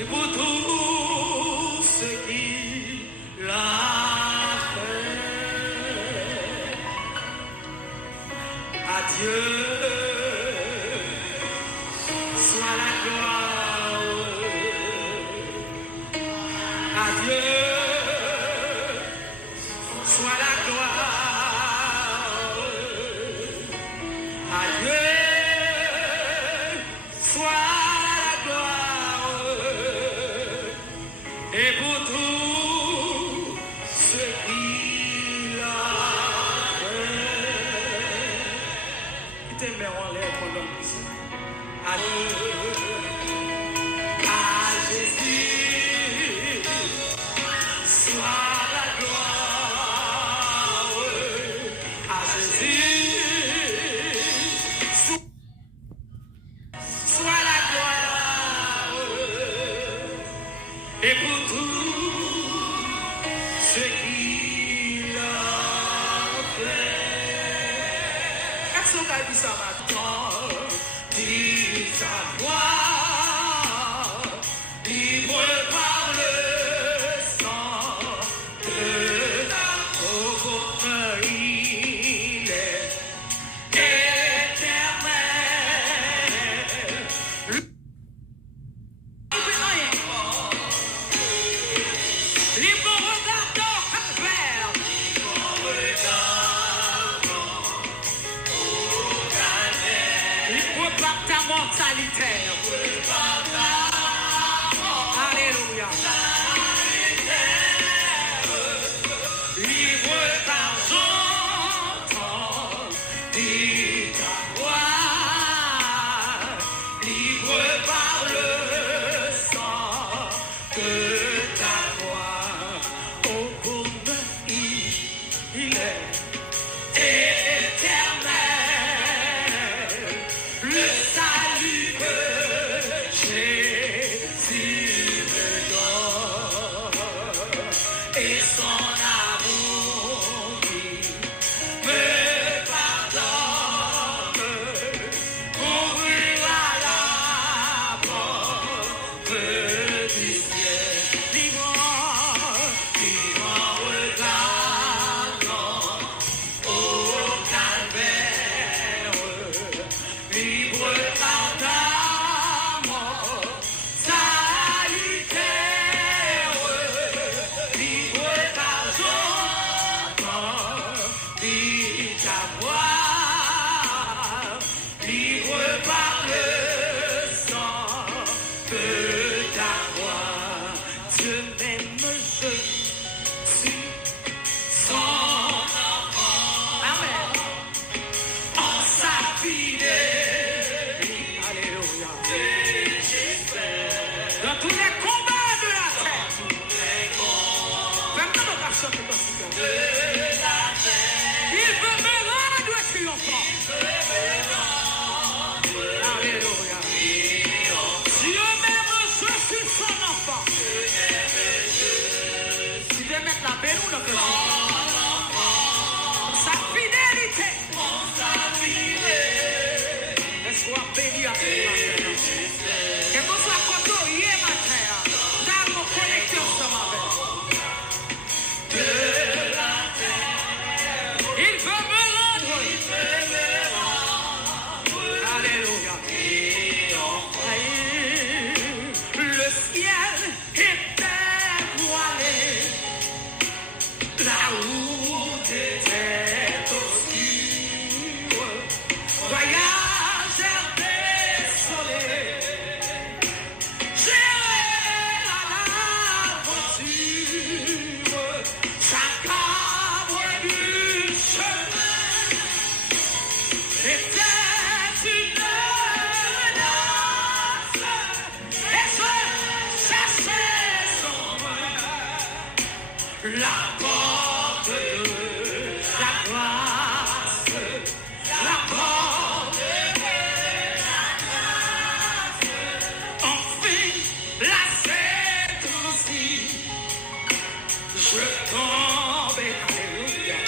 et pour tout ce qu'il a fait. À Dieu soit la gloire. À Dieu soit la gloire. À Dieu soit la gloire. Et pour tout ce qu'il a fait. Mettez mes mains en l'air pendant tout ça. À Jésus soit la gloire. À Jésus soit la gloire. Et pour tout ce qu'il a fait. Est-ce qu'on a dit ça maintenant? Dis sa voix, libre par le sang de la pauvre, il est éternel. Libre regardant vers libre par ta mentalité. Alléluia. Libre par j'entends dit ta voix. Libre par le sang de ta voix. Oh, comme il est éternel. Le salut que Jésus me donne et son amour qui me pardonne ouvrira la porte du ciel. Libre regardant au calvaire, libre par ta mort salutaire, libre par j'entends dit ta voix, libre par le sang de ta voix. Dieu m'aime, je suis son enfant. Amen. En sa fidélité. Alléluia. Dans tous les combats de la terre. Maintenant, on va chanter dans ce cas. Il veut me rendre triomphant. Alléluia. Dieu m'aime, je suis son enfant. Si Dieu met la belle ou la belle. Sa fidélité. Est-ce qu'on va bénir à ce matin? Que vous soyez content hier matin. Là, vous connectez ensemble avec. De la terre. Il veut me rendre. Alléluia. Le ciel était voilé. La route était obscure. Voyageur désolé. J'irai à l'aventure. Chaque arbre du chemin était une menace. Et je cherchais son main. La porte de la grâce, la porte de la grâce, enfin la séduisie, je tombais, alléluia,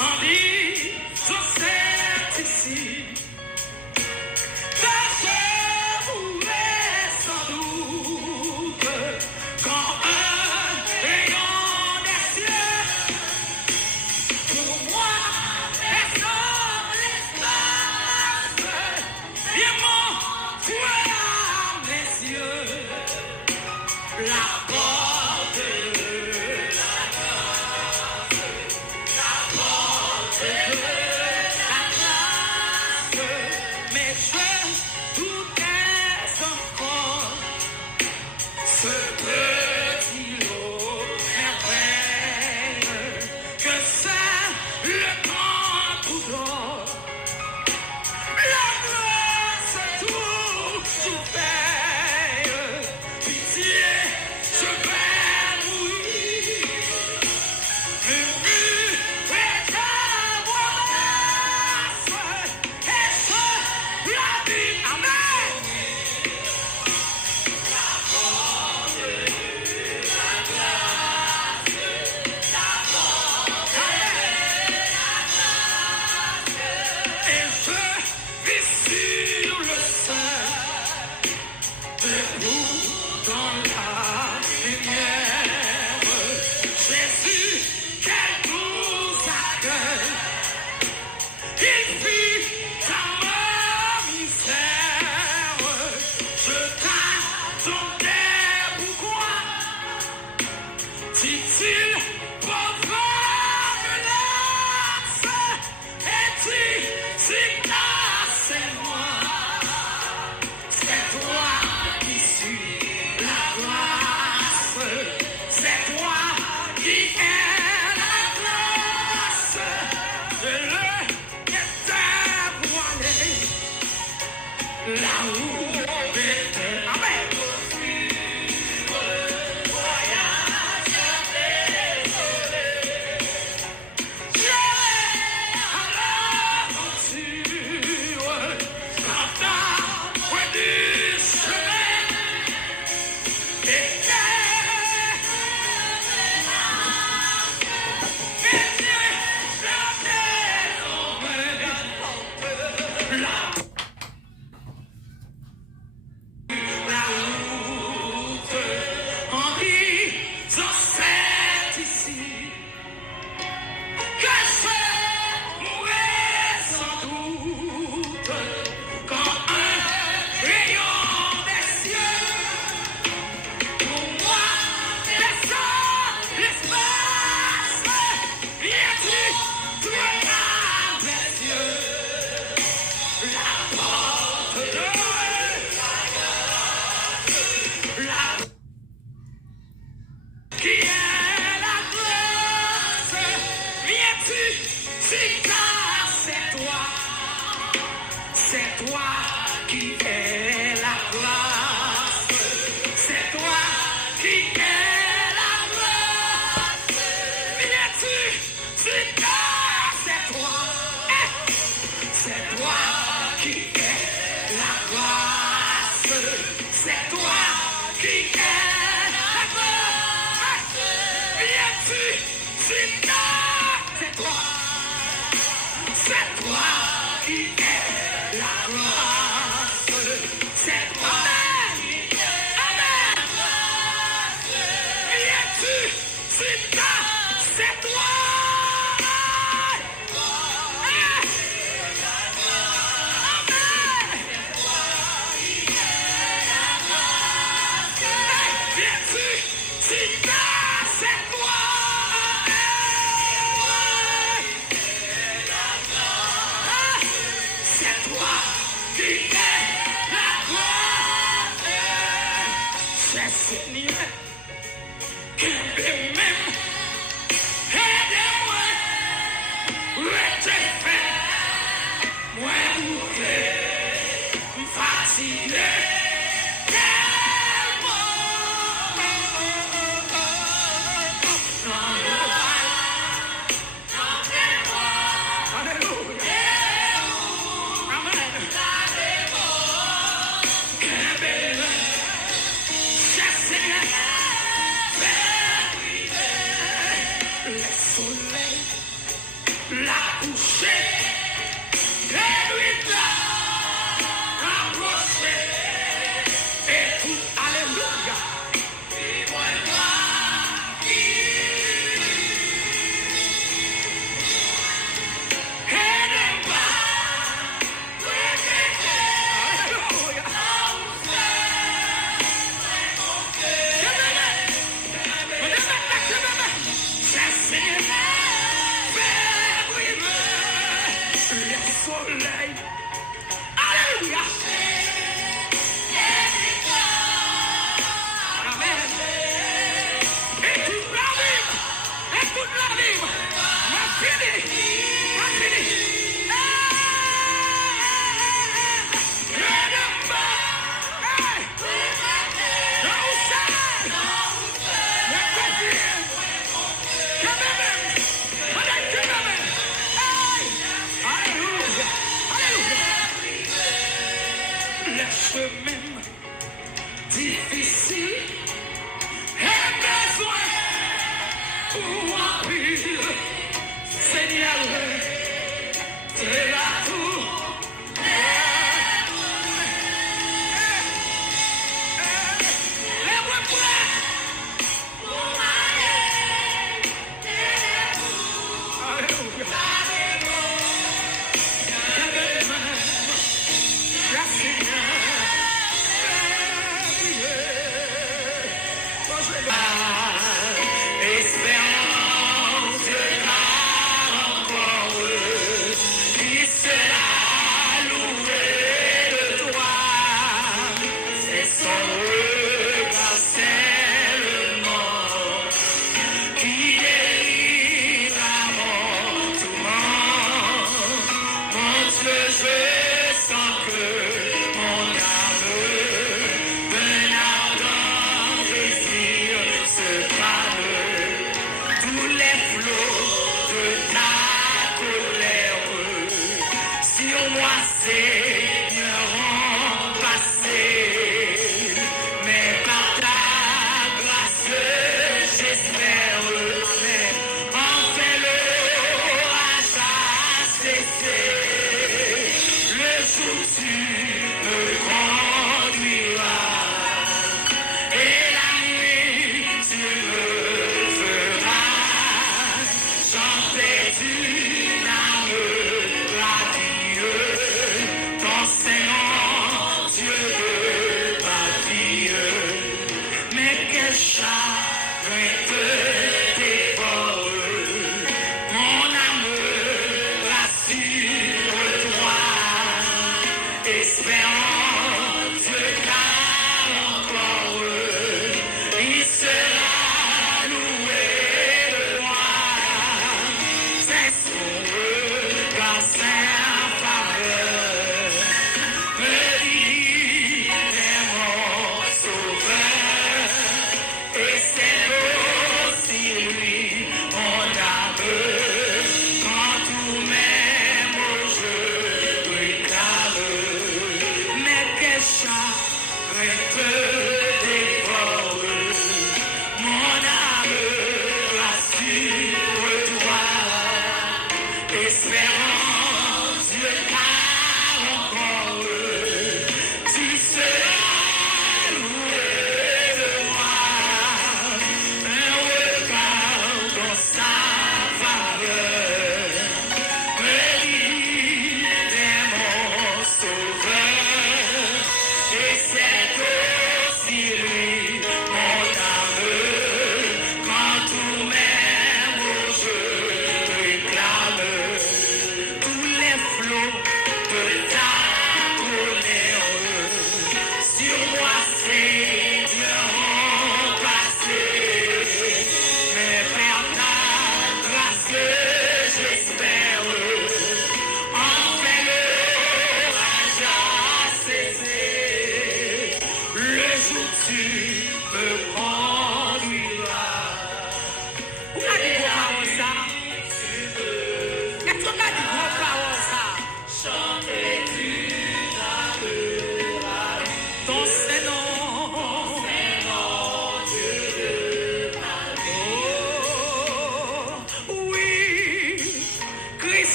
en disant c'est ici, de se rouler là où était. Amen.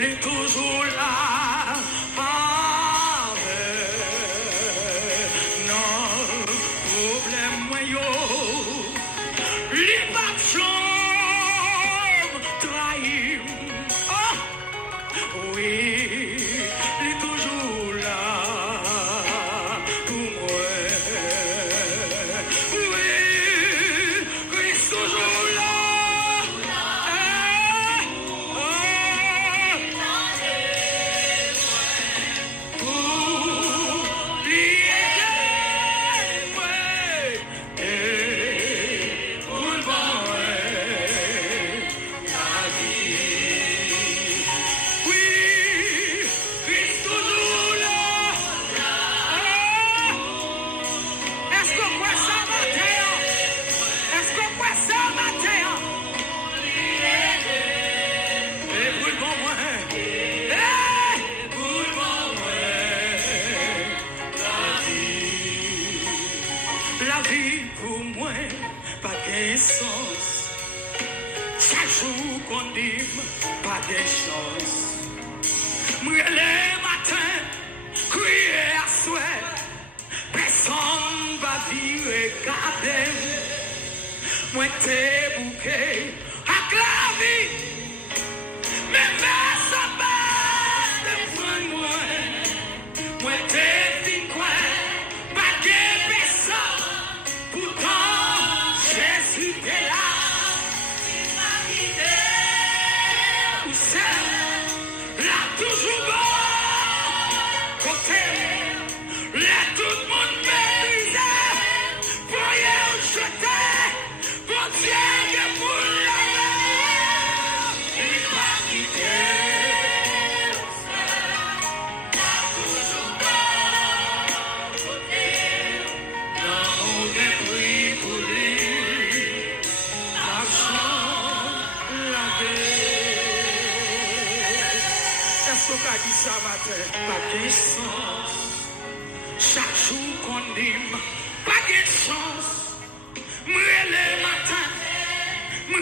Les toujours là. Non, problème moi yo. Les papillons trahis. Oh, oui, il est toujours là pour moi. Oui, il est toujours là. La vie pour moi, pas de sens. Chaque jour qu'on dit, pas de chance. Moi, les matins, crier à souhait. Personne va vivre garder. Moi, t'es bouqué à la vie. Mais ça va de prendre moi. Moi, t'es fin quoi. Pas de personne. Pourtant, Jésus est là. Il m'a guidé. Où c'est? Là, toujours bon. Côté. Là, tout le monde méprisé. Voyez où je t'ai. Bon Dieu, que pour la mer. Il m'a guidé. Où c'est? Là, toujours bon. Côté. L'amour des prix pour lui, l'argent, la paix. Est-ce qu'on a dit ça matin? Pas de sens. Chaque jour qu'on dit, pas de chance. Moi les matins, moi